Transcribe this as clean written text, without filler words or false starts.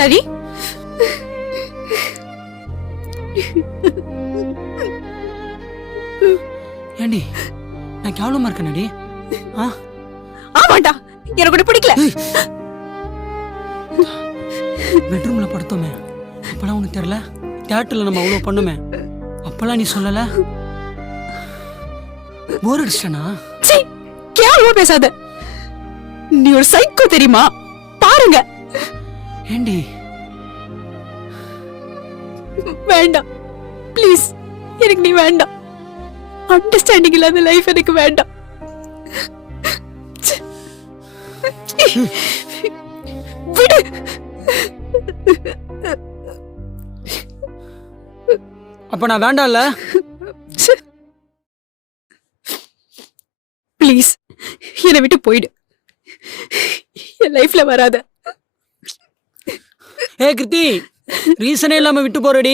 கேவலமாடா நீ. ஏண்டி நான் கேவலமா இருக்கேனடி? ஆமாண்டா, எனக்கு கூட பிடிக்கல. பெட்ரூம்ல படுத்தோமே அப்பெல்லாம் உனக்கு தெரியல? தியேட்டர்ல நம்ம அவ்வளவு பண்ணுமே அப்பெல்லாம் நீ சொல்லல? போர் அடிச்சிட்டனா? கேவலமா பேசாத. நீ ஒரு சைக்கோ தெரியுமா? பாருங்க. ஏண்டி? வேண்டாம் ப்ளீஸ், எனக்கு நீ வேண்டாம். அண்டர்ஸ்டாண்டிங் இல்லாத லைஃப் எனக்கு வேண்டாம். விடு. அப்ப நான் வேண்டாம்ல? ப்ளீஸ் என்னை விட்டு போயிடு. என் லைஃப்ல வராத. கிருத்தி, ரீசனே இல்லாம விட்டு போறடி.